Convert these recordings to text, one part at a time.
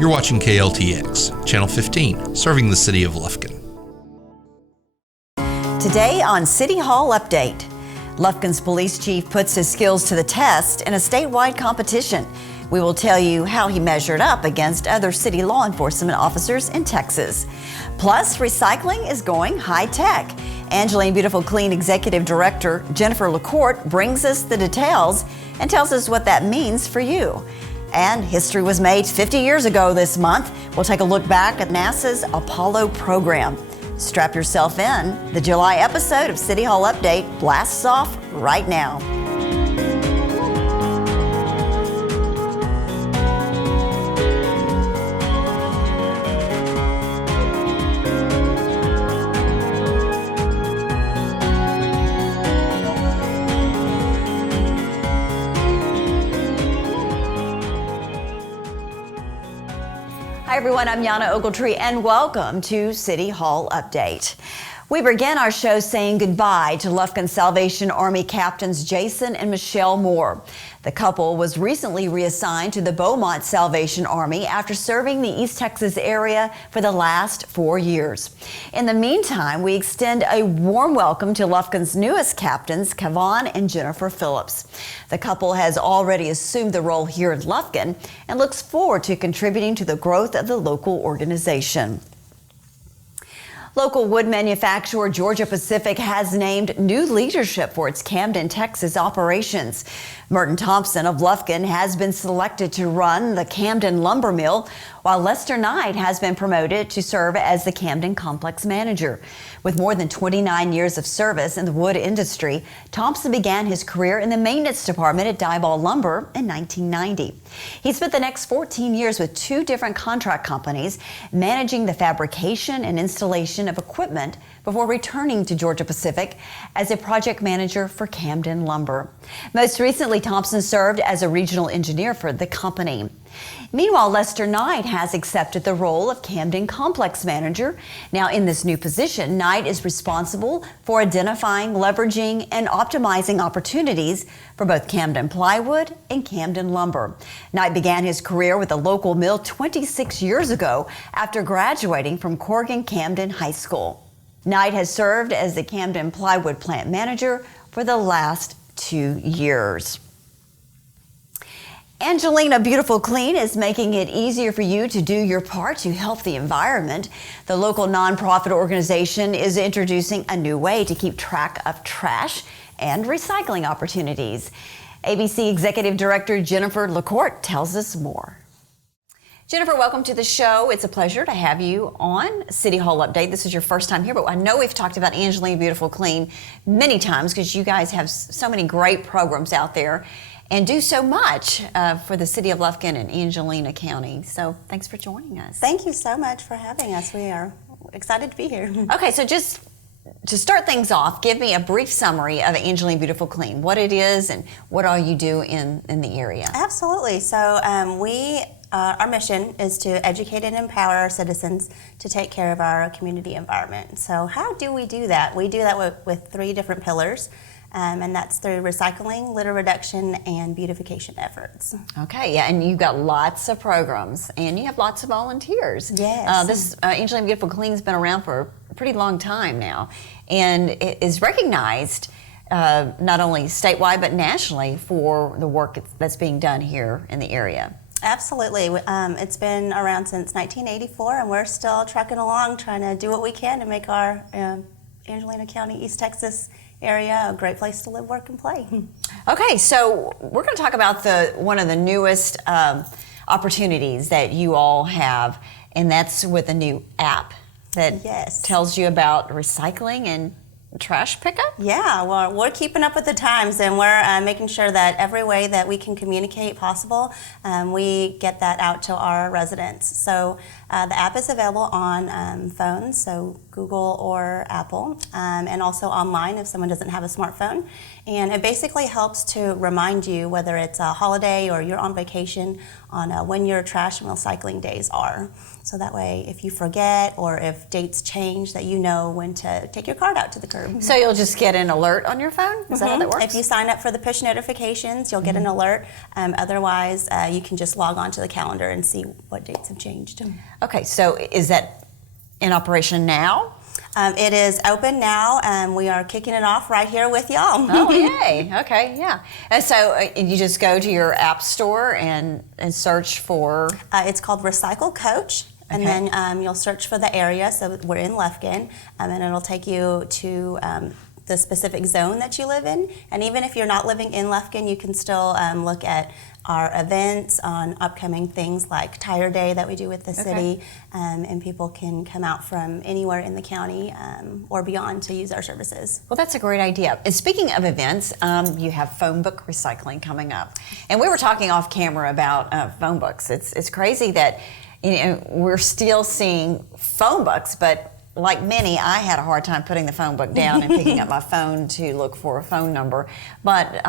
You're watching KLTX, Channel 15, serving the City of Lufkin. Today on City Hall Update, Lufkin's police chief puts his skills to the test in a statewide competition. We will tell you how he measured up against other city law enforcement officers in Texas. Plus, recycling is going high-tech. Angelina Beautiful Clean Executive Director Jennifer LaCorte brings us the details and tells us what that means for you. And history was made 50 years ago this month. We'll take a look back at NASA's Apollo program. Strap yourself in. The July episode of City Hall Update blasts off right now. Hi everyone, I'm Yana Ogletree and welcome to City Hall Update. We begin our show saying goodbye to Lufkin Salvation Army captains Jason and Michelle Moore. The couple was recently reassigned to the Beaumont Salvation Army after serving the East Texas area for the last 4 years. In the meantime, we extend a warm welcome to Lufkin's newest captains, Kevon and Jennifer Phillips. The couple has already assumed the role here at Lufkin and looks forward to contributing to the growth of the local organization. Local wood manufacturer Georgia Pacific has named new leadership for its Camden, Texas operations. Merton Thompson of Lufkin has been selected to run the Camden lumber mill, while Lester Knight has been promoted to serve as the Camden complex manager. With more than 29 years of service in the wood industry, Thompson began his career in the maintenance department at Diboll Lumber in 1990. He spent the next 14 years with 2 different contract companies, managing the fabrication and installation of equipment before returning to Georgia Pacific as a project manager for Camden Lumber. Most recently, Thompson served as a regional engineer for the company. Meanwhile, Lester Knight has accepted the role of Camden Complex Manager. Now, in this new position, Knight is responsible for identifying, leveraging, and optimizing opportunities for both Camden Plywood and Camden Lumber. Knight began his career with a local mill 26 years ago after graduating from Corrigan Camden High School. Knight has served as the Camden Plywood Plant Manager for the last 2 years. Angelina Beautiful Clean is making it easier for you to do your part to help the environment. The local nonprofit organization is introducing a new way to keep track of trash and recycling opportunities. ABC Executive Director Jennifer LaCorte tells us more. Jennifer, welcome to the show. It's a pleasure to have you on City Hall Update. This is your first time here, but I know we've talked about Angelina Beautiful Clean many times because you guys have so many great programs out there and do so much for the City of Lufkin and Angelina County. So thanks for joining us. Thank you so much for having us. We are excited to be here. Okay, so just to start things off, give me a brief summary of Angelina Beautiful Clean, what it is and what all you do in the area. Absolutely. So our mission is to educate and empower our citizens to take care of our community environment. So how do we do that? We do that with 3 different pillars. And that's through recycling, litter reduction, and beautification efforts. Okay, yeah, and you've got lots of programs, and you have lots of volunteers. Yes. This Angelina Beautiful Clean has been around for a pretty long time now, and it is recognized not only statewide but nationally for the work that's being done here in the area. Absolutely. It's been around since 1984, and we're still trucking along, trying to do what we can to make our Angelina County, East Texas area a great place to live, work, and play. Okay, so we're going to talk about one of the newest opportunities that you all have, and that's with a new app that tells you about recycling and trash pickup? Yeah, well, we're keeping up with the times, and we're making sure that every way that we can communicate possible, we get that out to our residents. So the app is available on phones, so Google or Apple, and also online if someone doesn't have a smartphone. And it basically helps to remind you, whether it's a holiday or you're on vacation, on when your trash and recycling days are. So that way, if you forget or if dates change, that you know when to take your card out to the curb. So you'll just get an alert on your phone? Is that how that works? If you sign up for the push notifications, you'll get an alert. Otherwise, you can just log on to the calendar and see what dates have changed. Okay, so is that in operation now? It is open now. We are kicking it off right here with y'all. Oh, yay. Okay, yeah. And so you just go to your app store and search for? It's called Recycle Coach. And then you'll search for the area. So we're in Lufkin, and it'll take you to the specific zone that you live in. And even if you're not living in Lufkin, you can still look at our events on upcoming things like Tire Day that we do with the city, and people can come out from anywhere in the county or beyond to use our services. Well, that's a great idea. And speaking of events, you have phone book recycling coming up. And we were talking off camera about phone books. It's crazy that we're still seeing phone books, but like many, I had a hard time putting the phone book down and picking up my phone to look for a phone number. But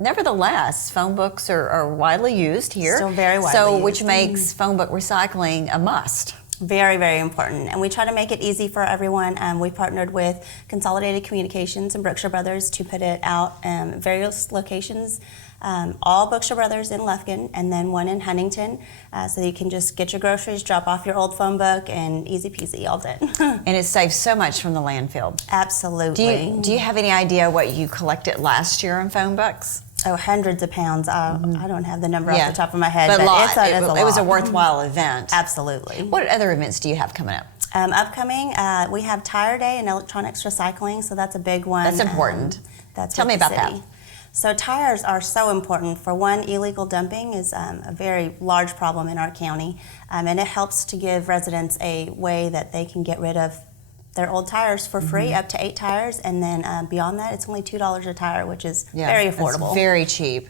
nevertheless, phone books are widely used here. Still very widely used. Which makes phone book recycling a must. Very, very important. And we try to make it easy for everyone. We partnered with Consolidated Communications and Brookshire Brothers to put it out in various locations. All Brookshire Brothers in Lufkin, and then one in Huntington, so you can just get your groceries, drop off your old phone book, and easy peasy, all done. And it saves so much from the landfill. Absolutely. Do you have any idea what you collected last year in phone books? Oh, hundreds of pounds. I don't have the number off the top of my head, but but lot. It's a lot. It was a worthwhile event. Absolutely. What other events do you have coming up? Upcoming, we have Tire Day and electronics recycling, so that's a big one. That's important. Tell me about that. So tires are so important. For one, illegal dumping is a very large problem in our county, and it helps to give residents a way that they can get rid of their old tires for free, up to 8 tires, and then beyond that, it's only $2 a tire, which is very affordable. It's very cheap.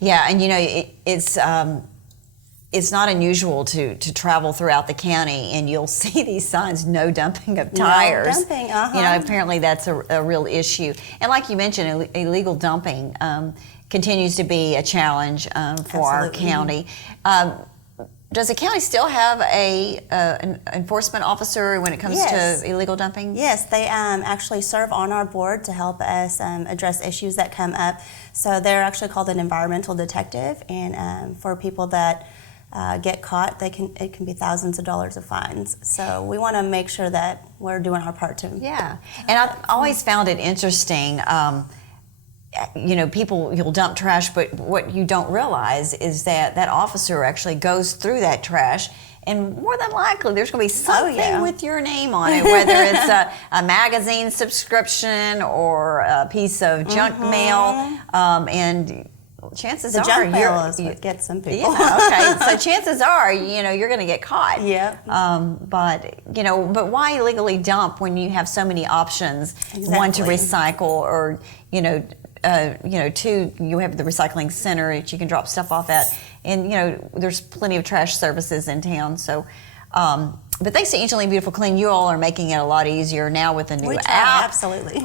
Yeah, and it's not unusual to travel throughout the county and you'll see these signs, no dumping of tires. No dumping, Apparently that's a real issue. And like you mentioned, illegal dumping continues to be a challenge for our county. Does the county still have an enforcement officer when it comes to illegal dumping? Yes, they actually serve on our board to help us address issues that come up. So they're actually called an environmental detective, and for people that get caught, it can be thousands of dollars of fines. So we want to make sure that we're doing our part too. Yeah, and I've always found it interesting. People, you'll dump trash, but what you don't realize is that officer actually goes through that trash, and more than likely there's going to be something with your name on it, whether it's a magazine subscription or a piece of junk mail, and chances are junk mail is what gets some people. So chances are, you're going to get caught. Yeah. But why illegally dump when you have so many options? Exactly. One, to recycle, or two, you have the recycling center that you can drop stuff off at, and there's plenty of trash services in town. So. But thanks to Angelina Beautiful Clean, you all are making it a lot easier now with the new app. Absolutely.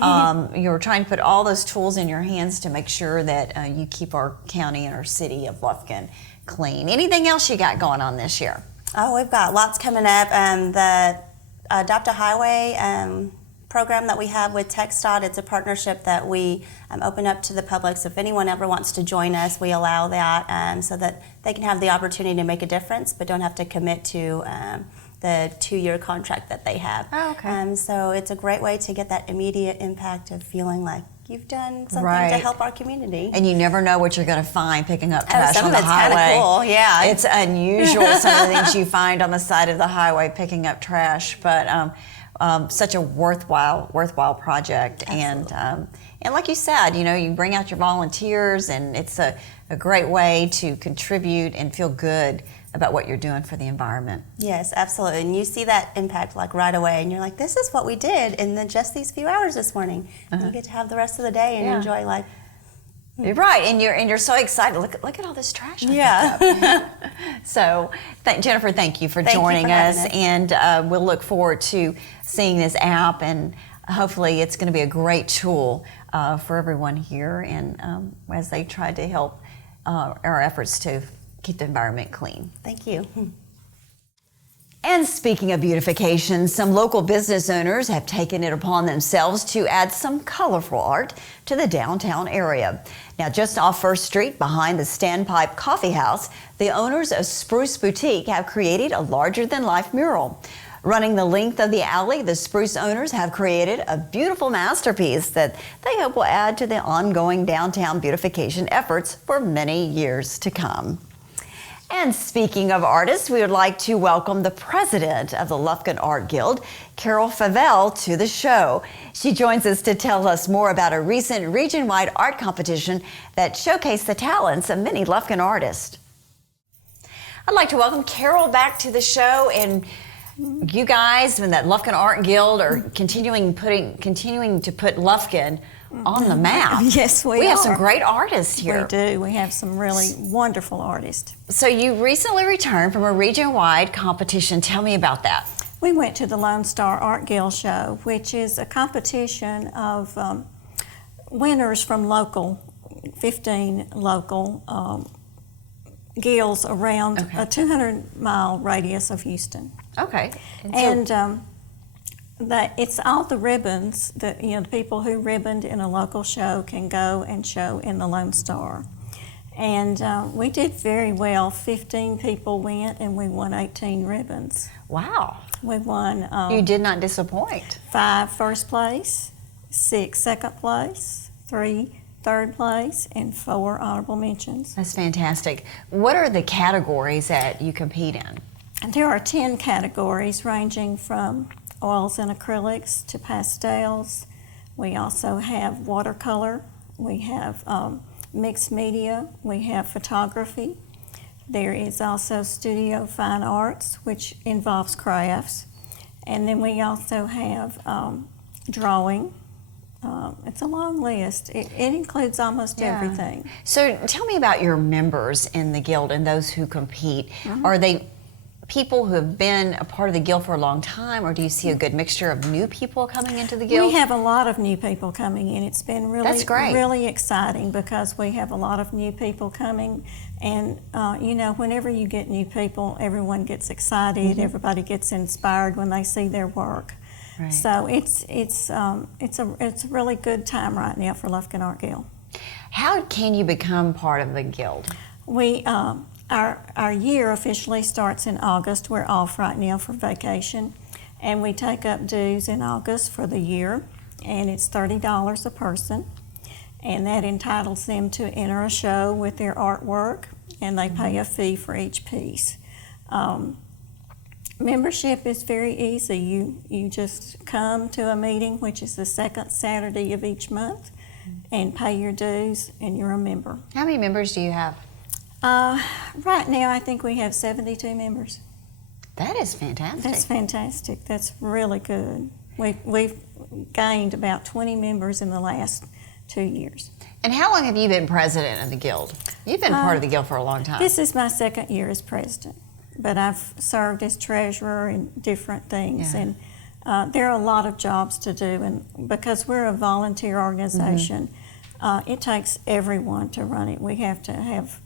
You're trying to put all those tools in your hands to make sure that you keep our county and our city of Lufkin clean. Anything else you got going on this year? Oh, we've got lots coming up. The Adopt a Highway program that we have with TxDOT, it's a partnership that we open up to the public. So if anyone ever wants to join us, we allow that so that they can have the opportunity to make a difference, but don't have to commit to the 2-year contract that they have. Oh, okay. So it's a great way to get that immediate impact of feeling like you've done something to help our community. And you never know what you're going to find picking up trash on the highway. Some of it's kind of cool, yeah. It's unusual, some of the things you find on the side of the highway picking up trash, but such a worthwhile project. Absolutely. And like you said, you bring out your volunteers, and it's a great way to contribute and feel good about what you're doing for the environment. Yes, absolutely. And you see that impact like right away, and you're like, this is what we did in just these few hours this morning. You get to have the rest of the day and enjoy life. You're right, and you're so excited. Look at all this trash. I picked up. So, Jennifer, thank you for joining us, and we'll look forward to seeing this app, and hopefully it's going to be a great tool for everyone here, and as they try to help our efforts to keep the environment clean. Thank you. And speaking of beautification, some local business owners have taken it upon themselves to add some colorful art to the downtown area. Now, just off First Street behind the Standpipe Coffee House, the owners of Spruce Boutique have created a larger-than-life mural. Running the length of the alley, the Spruce owners have created a beautiful masterpiece that they hope will add to the ongoing downtown beautification efforts for many years to come. And speaking of artists, we would like to welcome the president of the Lufkin Art Guild, Carol Faviell, to the show. She joins us to tell us more about a recent region-wide art competition that showcased the talents of many Lufkin artists. I'd like to welcome Carol back to the show, and you guys and that Lufkin Art Guild are continuing to put Lufkin on the map. Yes, we are. We have some great artists here. We do. We have some really wonderful artists. So you recently returned from a region-wide competition. Tell me about that. We went to the Lone Star Art Guild Show, which is a competition of winners from 15 local guilds around a 200-mile radius of Houston. Okay. It's all the ribbons that, the people who ribboned in a local show can go and show in the Lone Star. And we did very well. 15 people went, and we won 18 ribbons. Wow. We won. You did not disappoint. 5 first place, 6 second place, 3 third place, and 4 honorable mentions. That's fantastic. What are the categories that you compete in? And there are 10 categories ranging from oils and acrylics to pastels. We also have watercolor. We have mixed media. We have photography. There is also studio fine arts, which involves crafts. And then we also have drawing. It's a long list. It includes almost everything. So tell me about your members in the guild and those who compete. Are they people who have been a part of the guild for a long time, or do you see a good mixture of new people coming into the guild? We have a lot of new people coming in. It's been That's great. really exciting because we have a lot of new people coming, and whenever you get new people, everyone gets excited. Everybody gets inspired when they see their work. Right. So it's a really good time right now for Lufkin Art Guild. How can you become part of the guild? We our year officially starts in August. We're off right now for vacation, and we take up dues in August for the year, and it's $30 a person, and that entitles them to enter a show with their artwork, and they pay a fee for each piece. Membership is very easy. You just come to a meeting, which is the second Saturday of each month, and pay your dues, and you're a member. How many members do you have? Right now, I think we have 72 members. That is fantastic. That's fantastic. That's really good. We've gained about 20 members in the last 2 years. And how long have you been president of the guild? You've been part of the guild for a long time. This is my second year as president, but I've served as treasurer and different things. Yeah. And there are a lot of jobs to do, and because we're a volunteer organization, it takes everyone to run it. We have to have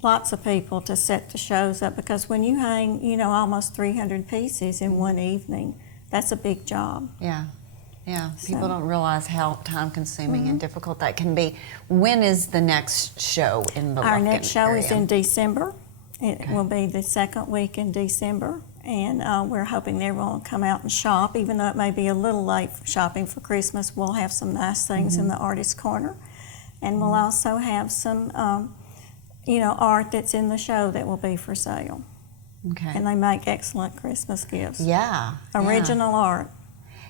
lots of people to set the shows up, because when you hang, almost 300 pieces in one evening, that's a big job. Yeah. People don't realize how time-consuming and difficult that can be. When is the next show in the Our Lufkin next show area? is in December. It will be the second week in December, and we're hoping everyone will come out and shop. Even though it may be a little late for shopping for Christmas, we'll have some nice things in the Artist Corner, and we'll also have some art that's in the show that will be for sale. Okay. And they make excellent Christmas gifts. Yeah. Original art.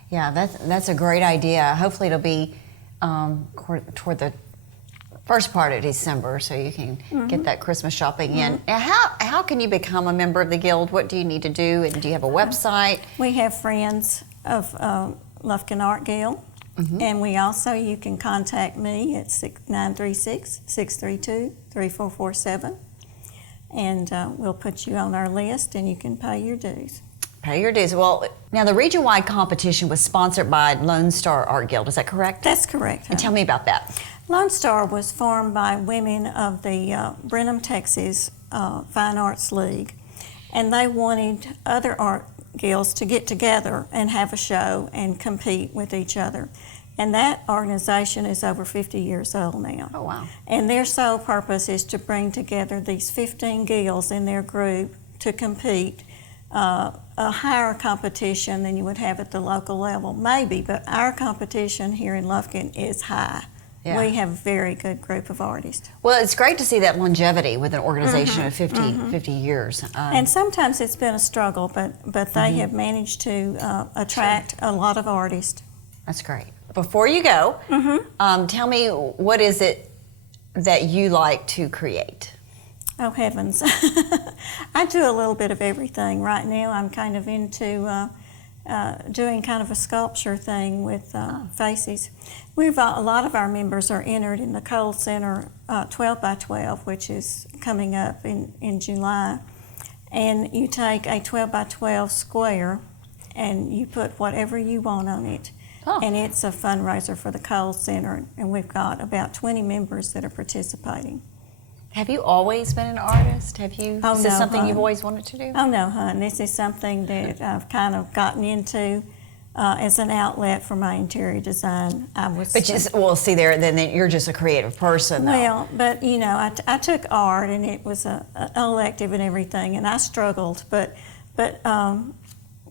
Yeah, that's a great idea. Hopefully it'll be toward the first part of December, so you can get that Christmas shopping in. Now, how can you become a member of the guild? What do you need to do? And do you have a website? We have friends of Lufkin Art Guild. And you can contact me at 936-632-3447, and we'll put you on our list, and you can pay your dues. Pay your dues. Well, now the region-wide competition was sponsored by Lone Star Art Guild. Is that correct? That's correct. And tell me about that. Lone Star was formed by women of the Brenham, Texas Fine Arts League, and they wanted other art guilds to get together and have a show and compete with each other. And that organization is over 50 years old now. Oh, wow. And their sole purpose is to bring together these 15 guilds in their group to compete a higher competition than you would have at the local level, maybe, but our competition here in Lufkin is high. Yeah. We have a very good group of artists. Well, it's great to see that longevity with an organization of 50 years. And sometimes it's been a struggle, but they have managed to attract a lot of artists. That's great. Before you go, tell me, what is it that you like to create? Oh, heavens. I do a little bit of everything. Right now I'm kind of into doing kind of a sculpture thing with faces. A lot of our members are entered in the Cole Center 12 by 12, which is coming up in July. And you take a 12 by 12 square and you put whatever you want on it. Oh. And it's a fundraiser for the Cole Center, and we've got about 20 members that are participating. Have you always been an artist? Is this something you've always wanted to do? Oh, no, hon. This is something that I've kind of gotten into as an outlet for my interior design. See there, then you're just a creative person, though. Well, but, you know, I took art, and it was an elective and everything, and I struggled, but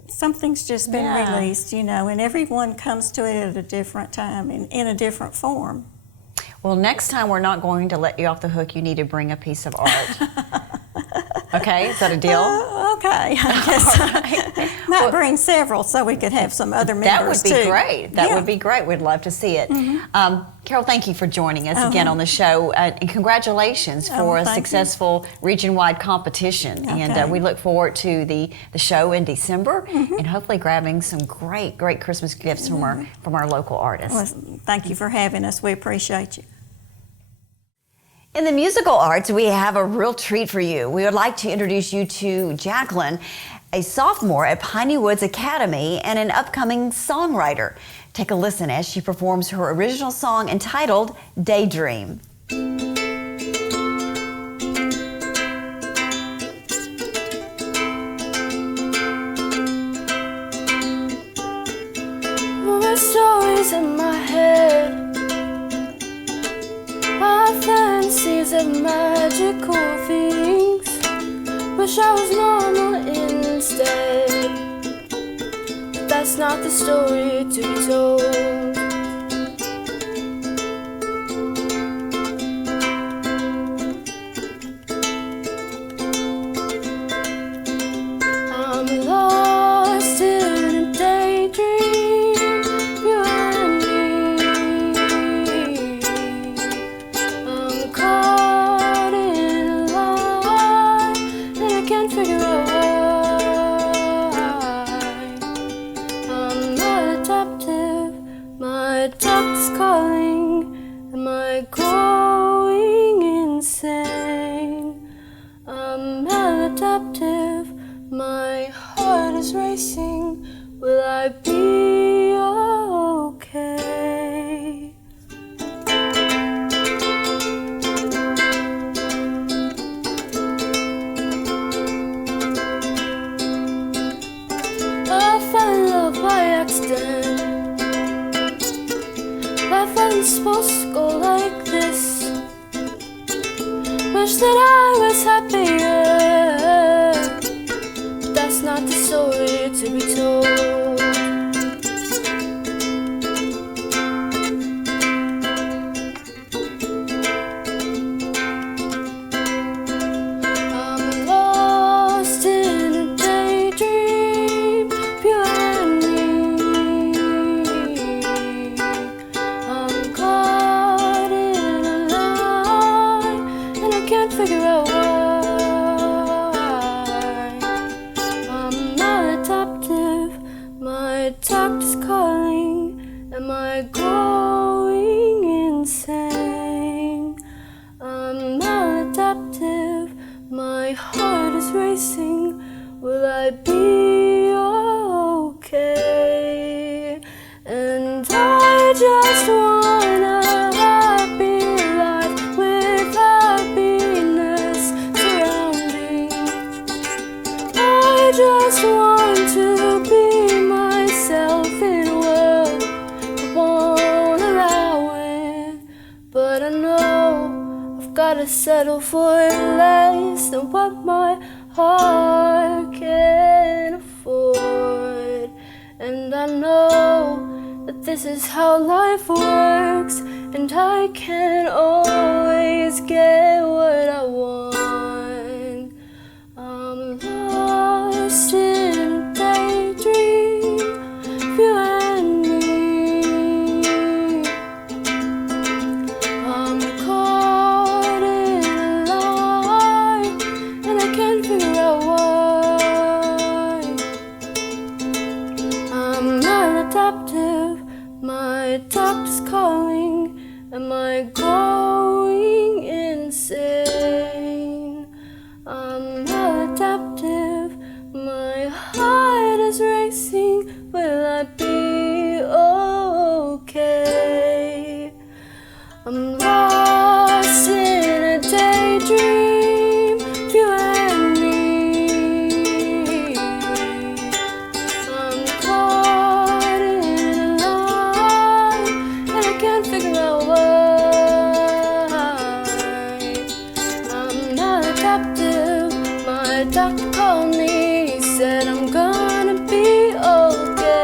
something's just been released, you know, and everyone comes to it at a different time and in a different form. Well, next time we're not going to let you off the hook. You need to bring a piece of art. Okay, is that a deal? Okay, I guess. Might bring several so we could have some other members too. That would be great. That would be great. We'd love to see it. Carol, thank you for joining us again on the show, and congratulations for a successful region-wide competition. Okay. And we look forward to the show in December, and hopefully grabbing some great Christmas gifts from our local artists. Well, thank you for having us. We appreciate you. In the musical arts, we have a real treat for you. We would like to introduce you to Jaclyn, a sophomore at Pineywoods Academy and an upcoming songwriter. Take a listen as she performs her original song entitled Daydream. My stories in my head, my fancies of magical things. Wish I was normal instead. But that's not the story to be told. I'm lost in a daydream, you and me. I'm caught in a lie, and I can't figure out why. I'm maladaptive, my doctor's calling. Am I going insane? I'm maladaptive, my heart is racing. Will I be okay? I fell in love by accident. Life wasn't supposed to go like this. Wish that I was happier, but that's not the story to be told. I'm lost in a daydream, you and me. I'm caught in a lie, and I can't figure out why. I'm maladaptive, my doctor's calling. Am I going insane? I'm maladaptive, my heart is racing. Will I be okay. And I just want a happy life with happiness surrounding. I just want to be myself in a world that won't allow it. But I know I've gotta settle for less than what my heart can afford. And I know that this is how life works, and I can't always get what I want. I'm lost in a daydream of you and me. I'm caught in a lie, and I can't figure out why. I'm maladaptive, my doctor's calling. Am I going insane? I'm maladaptive, my heart is racing. Will I be okay? I'm lost in a daydream of you and me. I'm caught in a lie, and I can't figure out why. I'm not adaptive. My doctor called me, he said I'm gonna be okay.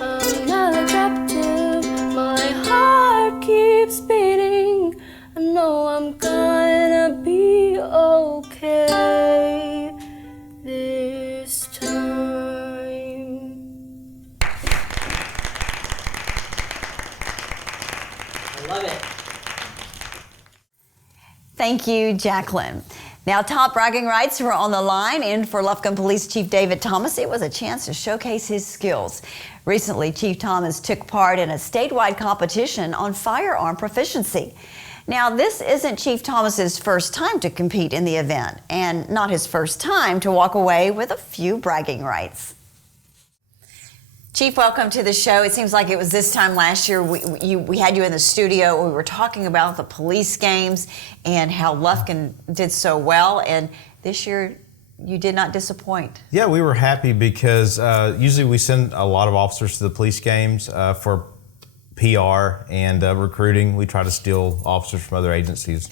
I'm not adaptive. My heart keeps beating. I know I'm gonna be okay this time. I love it. Thank you, Jaclyn. Now, top bragging rights were on the line, and for Lufkin Police Chief David Thomas, it was a chance to showcase his skills. Recently, Chief Thomas took part in a statewide competition on firearm proficiency. Now, this isn't Chief Thomas's first time to compete in the event, and not his first time to walk away with a few bragging rights. Chief, welcome to the show. It seems like it was this time last year we had you in the studio. We were talking about the police games and how Lufkin did so well, and this year you did not disappoint. Yeah, we were happy because usually we send a lot of officers to the police games for PR and recruiting. We try to steal officers from other agencies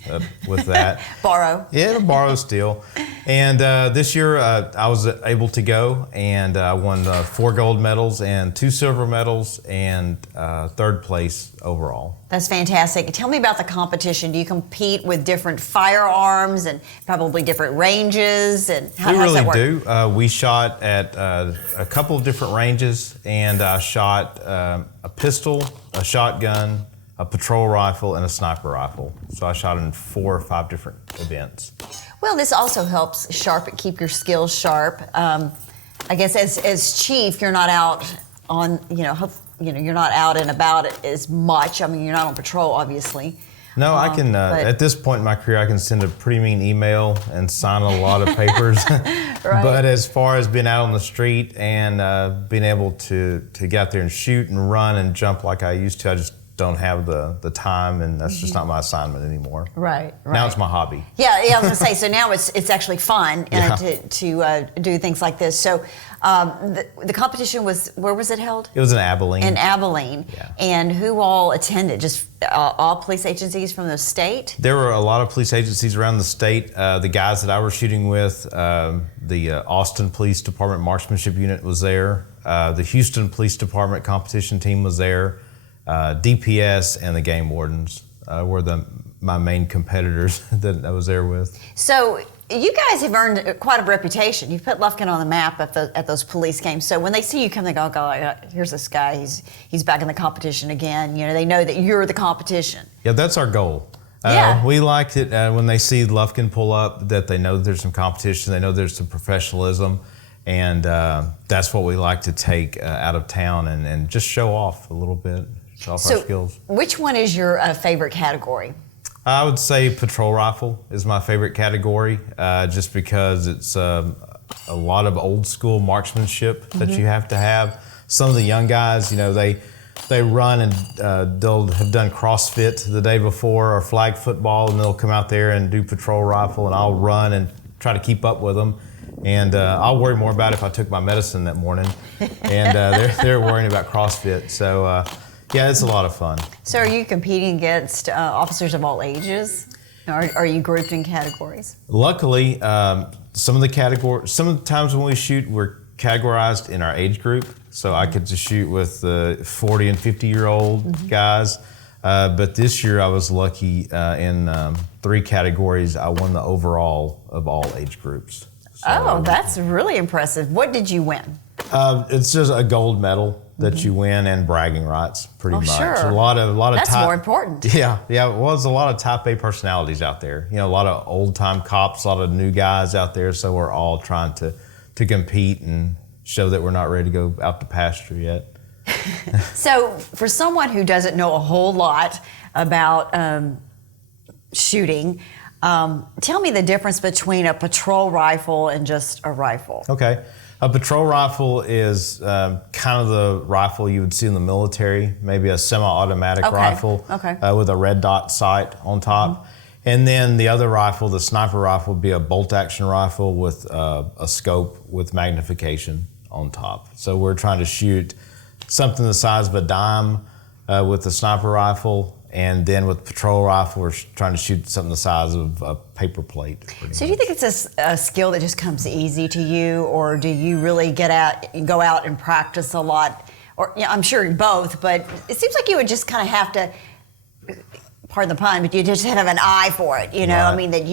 with that. Borrow. Yeah, borrow, steal. And this year I was able to go, and I won 4 gold medals and 2 silver medals and 3rd place overall. That's fantastic. Tell me about the competition. Do you compete with different firearms and probably different ranges? And how does that work? We really do. We shot at a couple of different ranges, and I shot a pistol, a shotgun, a patrol rifle, and a sniper rifle. So I shot in 4 or 5 different events. Well, this also helps keep your skills sharp. I guess as chief, you're not out on, you're not out and about as much. I mean, you're not on patrol, obviously. No, I can, at this point in my career, I can send a pretty mean email and sign a lot of papers. Right. But as far as being out on the street and being able to get out there and shoot and run and jump like I used to, I just don't have the time, and that's just not my assignment anymore. Right. Now it's my hobby. Yeah, I was going to say, so now it's actually fun to do things like this. So the competition where was it held? It was in Abilene. In Abilene. Yeah. and who all attended? Just all police agencies from the state? There were a lot of police agencies around the state. The guys that I was shooting with, the Austin Police Department Marksmanship Unit was there. The Houston Police Department competition team was there. DPS and the game wardens were my main competitors that I was there with. So you guys have earned quite a reputation. You've put Lufkin on the map at those police games. So when they see you come, they go, here's this guy. He's back in the competition again. You know, they know that you're the competition. Yeah, that's our goal. Yeah. We liked it when they see Lufkin pull up, that they know that there's some competition, they know there's some professionalism, and that's what we like to take out of town and just show off a little bit, show off our skills. Which one is your favorite category? I would say patrol rifle is my favorite category, just because it's a a lot of old school marksmanship that you have to have. Some of the young guys, you know, they run and they'll have done CrossFit the day before or flag football, and they'll come out there and do patrol rifle, and I'll run and try to keep up with them. And I'll worry more about if I took my medicine that morning. And they're worrying about CrossFit. So yeah, it's a lot of fun. So are you competing against officers of all ages? Or are you grouped in categories? Luckily, some of the times when we shoot, we're categorized in our age group. So I could just shoot with 40 and 50-year-old guys. But this year I was lucky in 3 categories. I won the overall of all age groups. So, that's really impressive. What did you win? It's just a gold medal that you win and bragging rights, pretty much. Sure. A lot of That's more important. Yeah. Well, there's a lot of type A personalities out there. You know, a lot of old time cops, a lot of new guys out there. So we're all trying to compete and show that we're not ready to go out to pasture yet. So for someone who doesn't know a whole lot about shooting, tell me the difference between a patrol rifle and just a rifle. Okay. A patrol rifle is kind of the rifle you would see in the military, maybe a semi-automatic rifle with a red dot sight on top. And then the other rifle, the sniper rifle, would be a bolt-action rifle with a scope with magnification on top. So we're trying to shoot something the size of a dime with the sniper rifle, and then with patrol rifle, we're trying to shoot something the size of a paper plate. So do you think it's a skill that just comes easy to you, or do you really go out and practice a lot? Or I'm sure both, but it seems like you would just kind of have to, pardon the pun, but you just have an eye for it, you know? Right. I mean, that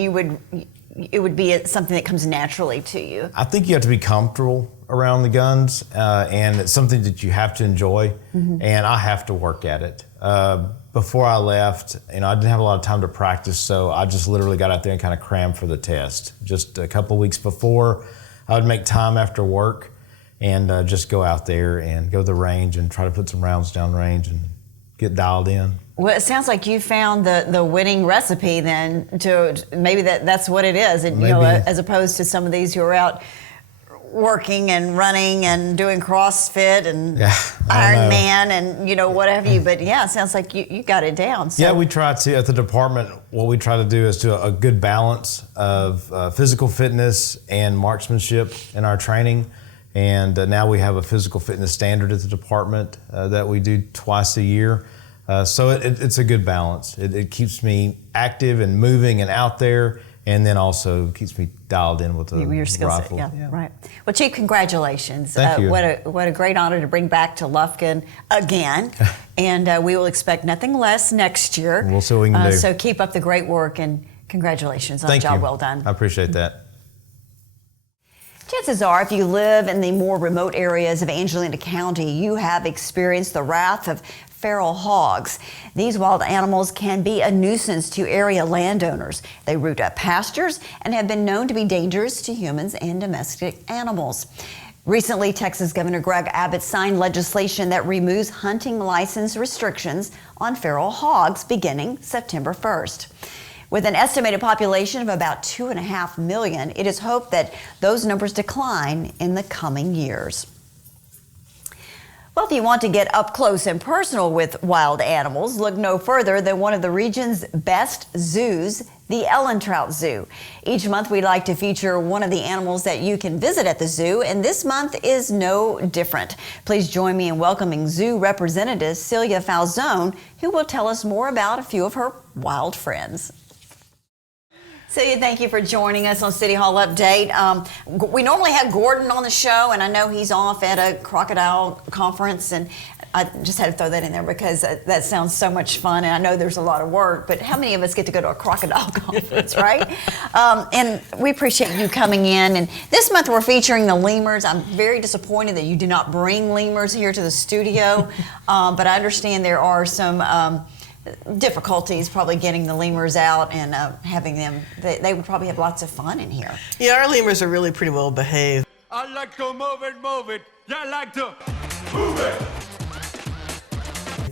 it would be something that comes naturally to you. I think you have to be comfortable around the guns, and it's something that you have to enjoy, and I have to work at it. Before I left, you know, I didn't have a lot of time to practice, so I just literally got out there and kind of crammed for the test. Just a couple weeks before, I would make time after work and just go out there and go to the range and try to put some rounds down range and get dialed in. Well, it sounds like you found the winning recipe then. To maybe that's what it is, and, you know, as opposed to some of these who are out working and running and doing CrossFit and Iron Man and, you know, what have you. But yeah, it sounds like you got it down. So. Yeah, we try to, at the department, what we try to do is do a good balance of physical fitness and marksmanship in our training. And now we have a physical fitness standard at the department that we do twice a year. So it's a good balance. It keeps me active and moving and out there, and then also keeps me dialed in with the your skill set. rifle. Yeah, right. Well, Chief, congratulations. Thank you. What a great honor to bring back to Lufkin again. And we will expect nothing less next year. We'll see what we can do. So keep up the great work, and congratulations on a job well done. I appreciate that. Chances are, if you live in the more remote areas of Angelina County, you have experienced the wrath of feral hogs. These wild animals can be a nuisance to area landowners. They root up pastures and have been known to be dangerous to humans and domestic animals. Recently, Texas Governor Greg Abbott signed legislation that removes hunting license restrictions on feral hogs beginning September 1st. With an estimated population of about 2.5 million, it is hoped that those numbers decline in the coming years. Well, if you want to get up close and personal with wild animals, look no further than one of the region's best zoos, the Ellen Trout Zoo. Each month, we like to feature one of the animals that you can visit at the zoo, and this month is no different. Please join me in welcoming zoo representative Celia Falzone, who will tell us more about a few of her wild friends. Celia, thank you for joining us on City Hall Update. We normally have Gordon on the show, and I know he's off at a crocodile conference, and I just had to throw that in there because that sounds so much fun, and I know there's a lot of work, but how many of us get to go to a crocodile conference, right? And we appreciate you coming in, and this month we're featuring the lemurs. I'm very disappointed that you did not bring lemurs here to the studio, but I understand there are some difficulties probably getting the lemurs out and having them. They would probably have lots of fun in here. Yeah, our lemurs are really pretty well behaved. I like to move it. You like to move it.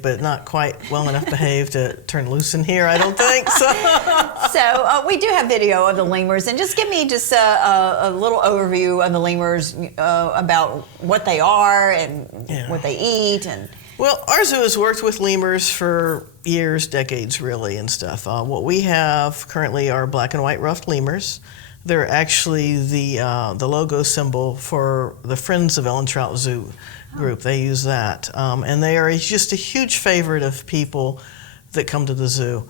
but not quite well enough behaved to turn loose in here, I don't think. So we do have video of the lemurs, and just give me just a little overview of the lemurs, about what they are and what they eat. And well, our zoo has worked with lemurs for years, decades, really, and stuff. What we have currently are black and white ruffed lemurs. They're actually the logo symbol for the Friends of Ellen Trout Zoo group. They use that. And they are just a huge favorite of people that come to the zoo.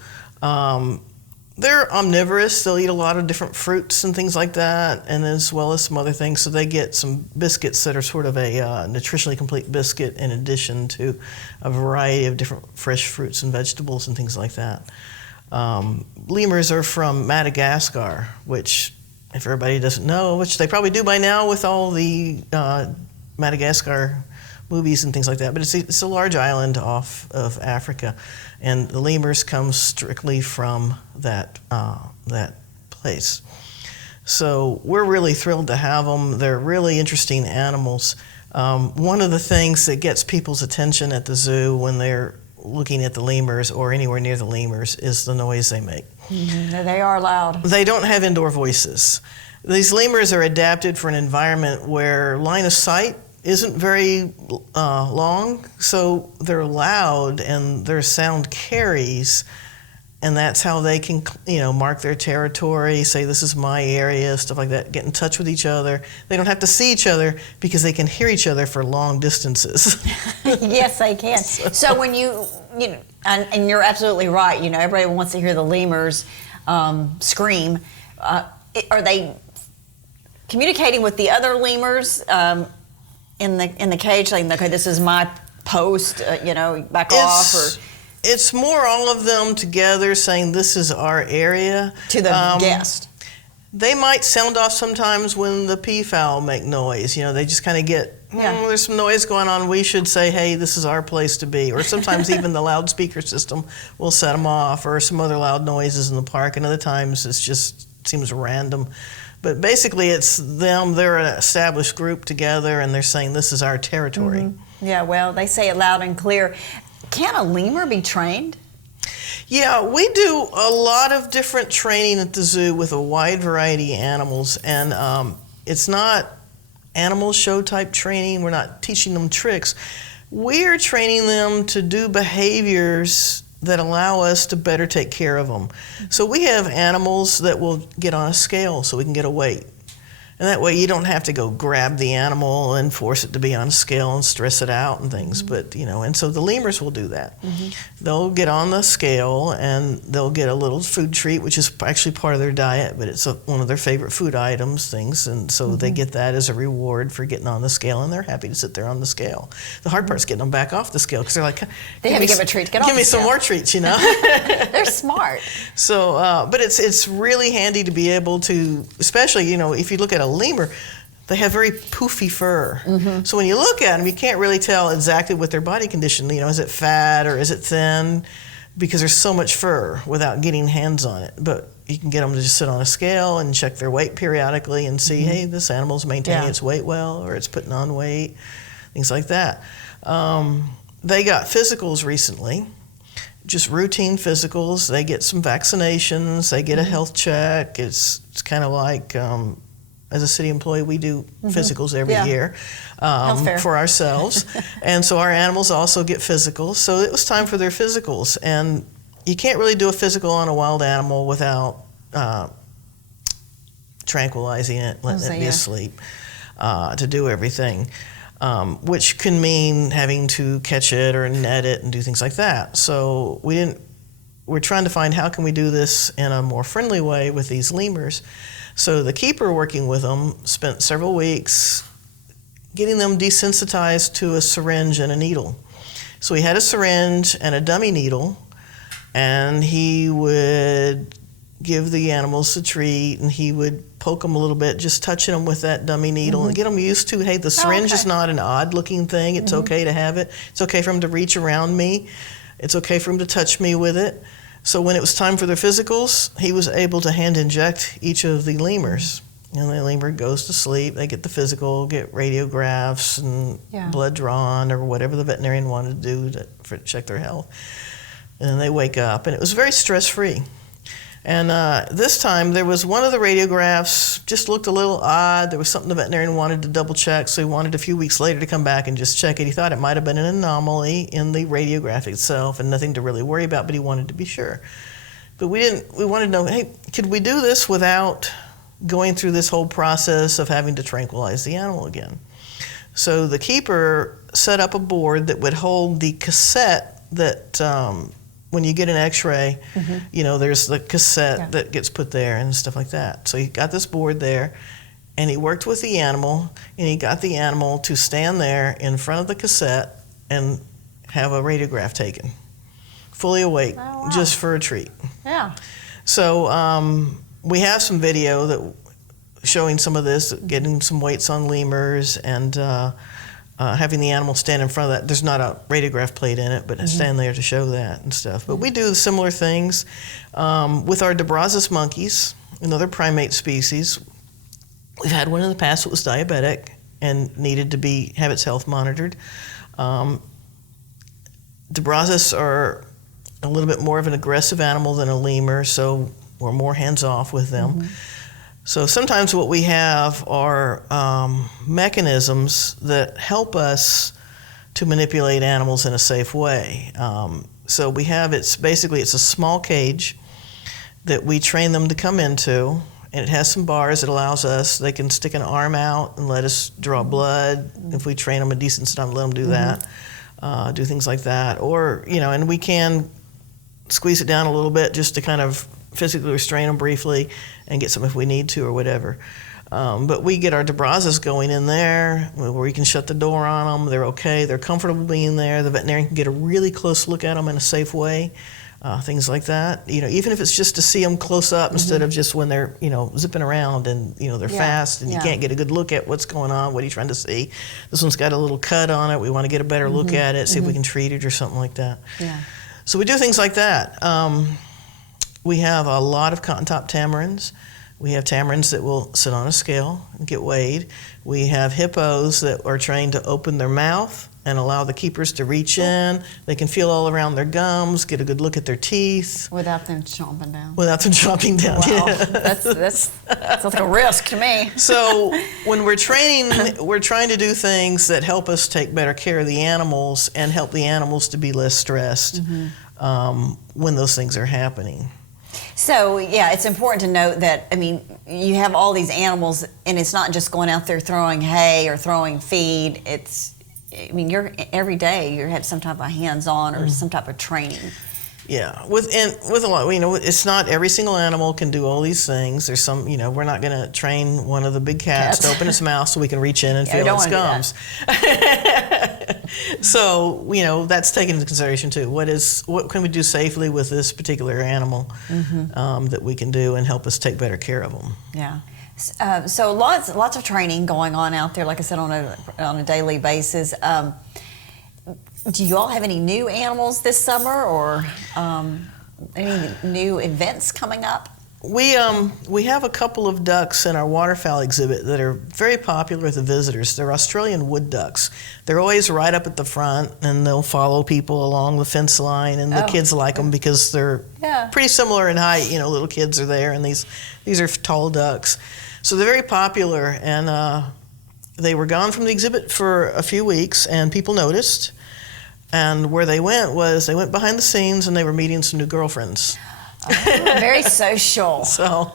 They're omnivorous. They'll eat a lot of different fruits and things like that, and as well as some other things. So they get some biscuits that are sort of a nutritionally complete biscuit in addition to a variety of different fresh fruits and vegetables and things like that. Lemurs are from Madagascar, which, if everybody doesn't know, which they probably do by now with all the Madagascar movies and things like that, but it's a large island off of Africa, and the lemurs come strictly from that place. So we're really thrilled to have them. They're really interesting animals. One of the things that gets people's attention at the zoo when they're looking at the lemurs or anywhere near the lemurs is the noise they make. Mm-hmm. They are loud. They don't have indoor voices. These lemurs are adapted for an environment where line of sight isn't very long, so they're loud and their sound carries, and that's how they can, mark their territory, say this is my area, stuff like that, get in touch with each other. They don't have to see each other because they can hear each other for long distances. Yes, they can. So when and you're absolutely right, everybody wants to hear the lemurs scream. Are they communicating with the other lemurs in the cage, saying, okay, this is my post, back off? Or it's more all of them together saying this is our area. To the guest. They might sound off sometimes when the peafowl make noise. They just kind of get, there's some noise going on. We should say, hey, this is our place to be. Or sometimes even the loudspeaker system will set them off, or some other loud noises in the park. And other times it just seems random. But basically it's them, they're an established group together, and they're saying this is our territory. Mm-hmm. Yeah, well, they say it loud and clear. Can a lemur be trained? Yeah, we do a lot of different training at the zoo with a wide variety of animals, and it's not animal show type training. We're not teaching them tricks. We're training them to do behaviors that allow us to better take care of them. So we have animals that will get on a scale so we can get a weight. And that way you don't have to go grab the animal and force it to be on a scale and stress it out and things. Mm-hmm. But, and so the lemurs will do that. Mm-hmm. They'll get on the scale and they'll get a little food treat, which is actually part of their diet, but it's one of their favorite food items, things. And so they get that as a reward for getting on the scale, and they're happy to sit there on the scale. The hard part's getting them back off the scale because they're like, they have to give a treat to get off the scale. Give me some more treats, They're smart. So, but it's really handy to be able to, especially, if you look at a lemur, they have very poofy fur. Mm-hmm. So when you look at them, you can't really tell exactly what their body condition, is it fat or is it thin? Because there's so much fur without getting hands on it. But you can get them to just sit on a scale and check their weight periodically and see, hey, this animal's maintaining its weight well, or it's putting on weight, things like that. They got physicals recently, just routine physicals. They get some vaccinations, they get a health check. It's kind of like, as a city employee, we do physicals every year for ourselves. And so our animals also get physicals. So it was time for their physicals. And you can't really do a physical on a wild animal without tranquilizing it, letting it be asleep to do everything, which can mean having to catch it or net it and do things like that. So we're trying to find how can we do this in a more friendly way with these lemurs. So the keeper working with them spent several weeks getting them desensitized to a syringe and a needle. So he had a syringe and a dummy needle, and he would give the animals a treat, and he would poke them a little bit, just touching them with that dummy needle and get them used to, hey, the syringe is not an odd-looking thing. It's okay to have it. It's okay for him to reach around me. It's okay for him to touch me with it. So when it was time for their physicals, he was able to hand inject each of the lemurs. And the lemur goes to sleep. They get the physical, get radiographs and blood drawn or whatever the veterinarian wanted to do to check their health. And then they wake up, and it was very stress-free. And this time, there was one of the radiographs just looked a little odd. There was something the veterinarian wanted to double check, so he wanted a few weeks later to come back and just check it. He thought it might have been an anomaly in the radiograph itself and nothing to really worry about, but he wanted to be sure. But we wanted to know, hey, could we do this without going through this whole process of having to tranquilize the animal again? So the keeper set up a board that would hold the cassette that, when you get an x-ray, there's the cassette that gets put there and stuff like that. So he got this board there, and he worked with the animal, and he got the animal to stand there in front of the cassette and have a radiograph taken, fully awake, just for a treat. Yeah. So we have some video that showing some of this, getting some weights on lemurs and having the animal stand in front of that. There's not a radiograph plate in it, but stand there to show that and stuff. But we do similar things with our DeBrazos monkeys, another primate species. We've had one in the past that was diabetic and needed to have its health monitored. DeBrazos are a little bit more of an aggressive animal than a lemur, so we're more hands-off with them. So sometimes what we have are mechanisms that help us to manipulate animals in a safe way. So we have, it's a small cage that we train them to come into, and it has some bars that allows us, they can stick an arm out and let us draw blood. If we train them a decent time, let them do that, do things like that. Or, and we can squeeze it down a little bit just to kind of physically restrain them briefly and get some if we need to or whatever. But we get our DeBrazos going in there where we can shut the door on them. They're okay. They're comfortable being there. The veterinarian can get a really close look at them in a safe way. Things like that. Even if it's just to see them close up instead of just when they're, zipping around and, they're fast and you can't get a good look at what's going on. What are you trying to see? This one's got a little cut on it. We want to get a better look at it, see if we can treat it or something like that. Yeah. So we do things like that. We have a lot of cotton-top tamarins. We have tamarins that will sit on a scale and get weighed. We have hippos that are trained to open their mouth and allow the keepers to reach in. They can feel all around their gums, get a good look at their teeth. Without them chomping down. Without them chomping down. Wow, Yeah. that's sounds like a risk to me. So when we're training, we're trying to do things that help us take better care of the animals and help the animals to be less stressed when those things are happening. So, yeah, it's important to note that, you have all these animals, and it's not just going out there throwing hay or throwing feed. You're every day you have some type of hands-on or some type of training. Yeah, with a lot, it's not every single animal can do all these things. There's some, we're not going to train one of the big cats to open its mouth so we can reach in and feel its gums. So, that's taken into consideration too. What can we do safely with this particular animal that we can do and help us take better care of them? Yeah. So lots of training going on out there, like I said, on a daily basis. Do you all have any new animals this summer, or any new events coming up? We have a couple of ducks in our waterfowl exhibit that are very popular with the visitors. They're Australian wood ducks. They're always right up at the front, and they'll follow people along the fence line, and the kids like them because they're pretty similar in height. Little kids are there, and these are tall ducks. So they're very popular, and they were gone from the exhibit for a few weeks, and people noticed. And where they went behind the scenes, and they were meeting some new girlfriends. Very social. So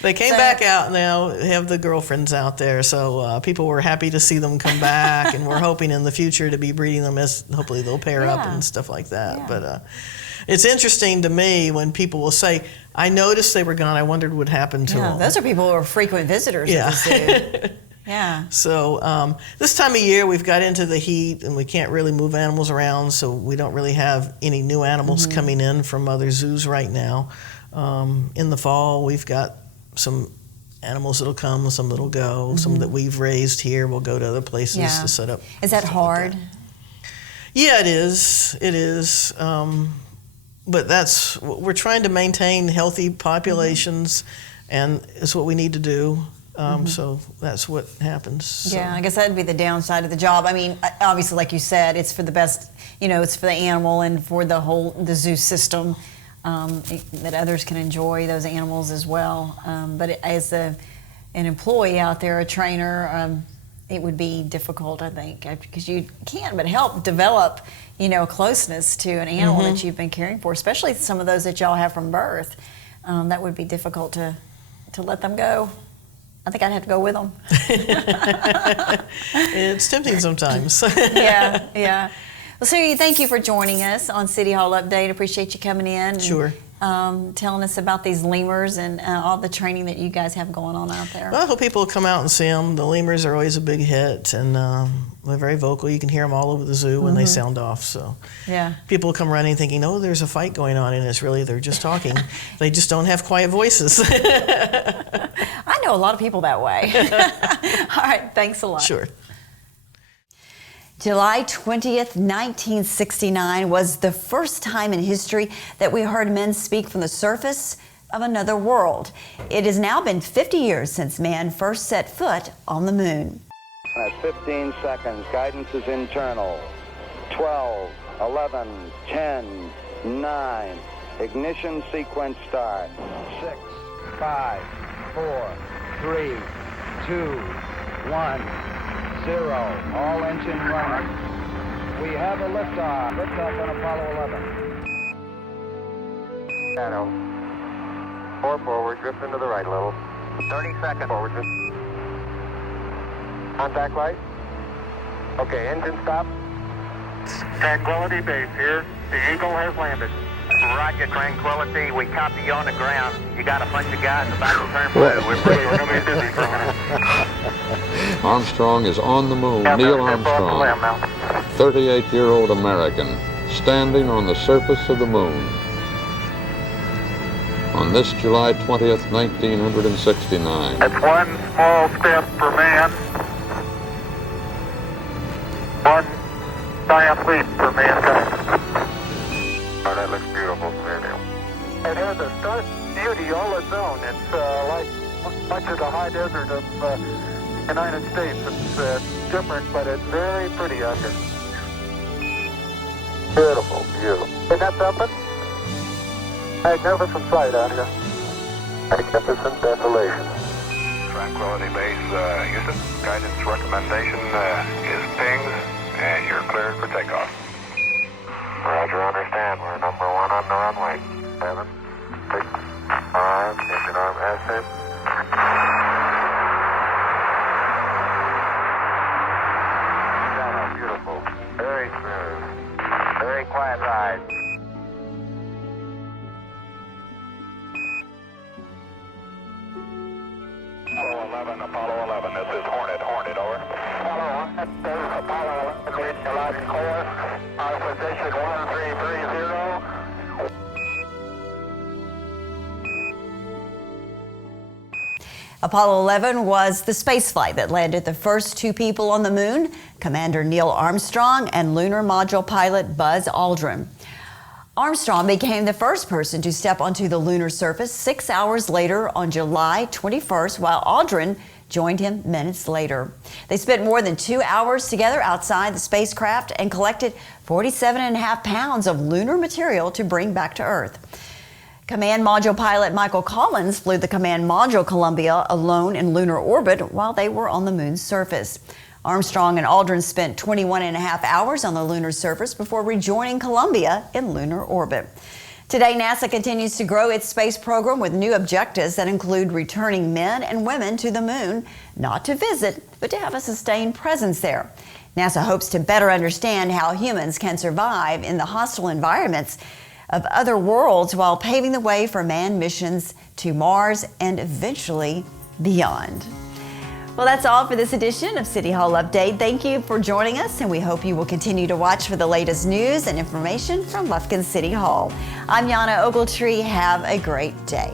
they came back out now, have the girlfriends out there. So people were happy to see them come back, and we're hoping in the future to be breeding them as hopefully they'll pair up and stuff like that. Yeah. But it's interesting to me when people will say, I noticed they were gone, I wondered what happened to them. Those are people who are frequent visitors at the zoo. Yeah. So this time of year we've got into the heat and we can't really move animals around, so we don't really have any new animals coming in from other zoos right now. In the fall we've got some animals that'll come, some that'll go, some that we've raised here will go to other places to set up. Is that hard? Like that. Yeah, it is. It is. But we're trying to maintain healthy populations and it's what we need to do. So that's what happens. So. Yeah, I guess that'd be the downside of the job. I mean, obviously, like you said, it's for the best, it's for the animal and for the zoo system, that others can enjoy those animals as well. But as an employee out there, a trainer, it would be difficult, I think, because you can't but help develop, a closeness to an animal that you've been caring for, especially some of those that y'all have from birth. That would be difficult to let them go. I think I'd have to go with them. It's tempting sometimes. Yeah. Well, Celia, thank you for joining us on City Hall Update. Appreciate you coming in. Sure. And, telling us about these lemurs and all the training that you guys have going on out there. Well, I hope people come out and see them. The lemurs are always a big hit, and they're very vocal. You can hear them all over the zoo when they sound off. So yeah, people come running thinking, oh, there's a fight going on, and it's really they're just talking. They just don't have quiet voices. I know a lot of people that way. All right, thanks a lot. Sure. July 20th, 1969 was the first time in history that we heard men speak from the surface of another world. It has now been 50 years since man first set foot on the moon. At 15 seconds, guidance is internal. 12, 11, 10, 9. Ignition sequence start. 6, 5, 4, 3, 2, 1. 0. All engine running. We have a liftoff. Liftoff on Apollo 11. Shadow. 4 forward, drift into the right a little. 30 seconds. Forward, drift. Contact light. Okay, engine stop. Tranquility Base here. The Eagle has landed. Roger, Tranquility. We copy you on the ground. You got a bunch of guys about to turn blue. We're going to be busy for a minute. Armstrong is on the moon. Neil Armstrong, 38-year-old American, standing on the surface of the moon. On this July 20th, 1969. That's one small step for man. One giant leap for mankind. Oh, that looks beautiful, Faviell. It has a stark beauty all its own. It's like much of the high desert of United States. It's different, but it's very pretty out here. Beautiful, beautiful. Isn't that something? Magnificent sight out here. Magnificent desolation. Tranquility Base, Houston. Guidance recommendation is pings, and you're cleared for takeoff. Roger, understand. We're number 1 on the runway. 7, 6, 5, engine arm ascent. Beautiful. Very smooth. Very quiet ride. Apollo 11, this is Hornet, over. Apollo 1, this is Apollo 11, reading your loud and clear. Our position 1330. Apollo 11 was the space flight that landed the first 2 people on the moon, Commander Neil Armstrong and lunar module pilot Buzz Aldrin. Armstrong became the first person to step onto the lunar surface 6 hours later on July 21st, while Aldrin joined him minutes later. They spent more than 2 hours together outside the spacecraft and collected 47.5 pounds of lunar material to bring back to Earth. Command Module pilot Michael Collins flew the Command Module Columbia alone in lunar orbit while they were on the moon's surface. Armstrong and Aldrin spent 21.5 hours on the lunar surface before rejoining Columbia in lunar orbit. Today, NASA continues to grow its space program with new objectives that include returning men and women to the moon, not to visit, but to have a sustained presence there. NASA hopes to better understand how humans can survive in the hostile environments of other worlds while paving the way for manned missions to Mars and eventually beyond. Well, that's all for this edition of City Hall Update. Thank you for joining us, and we hope you will continue to watch for the latest news and information from Lufkin City Hall. I'm Yana Ogletree. Have a great day.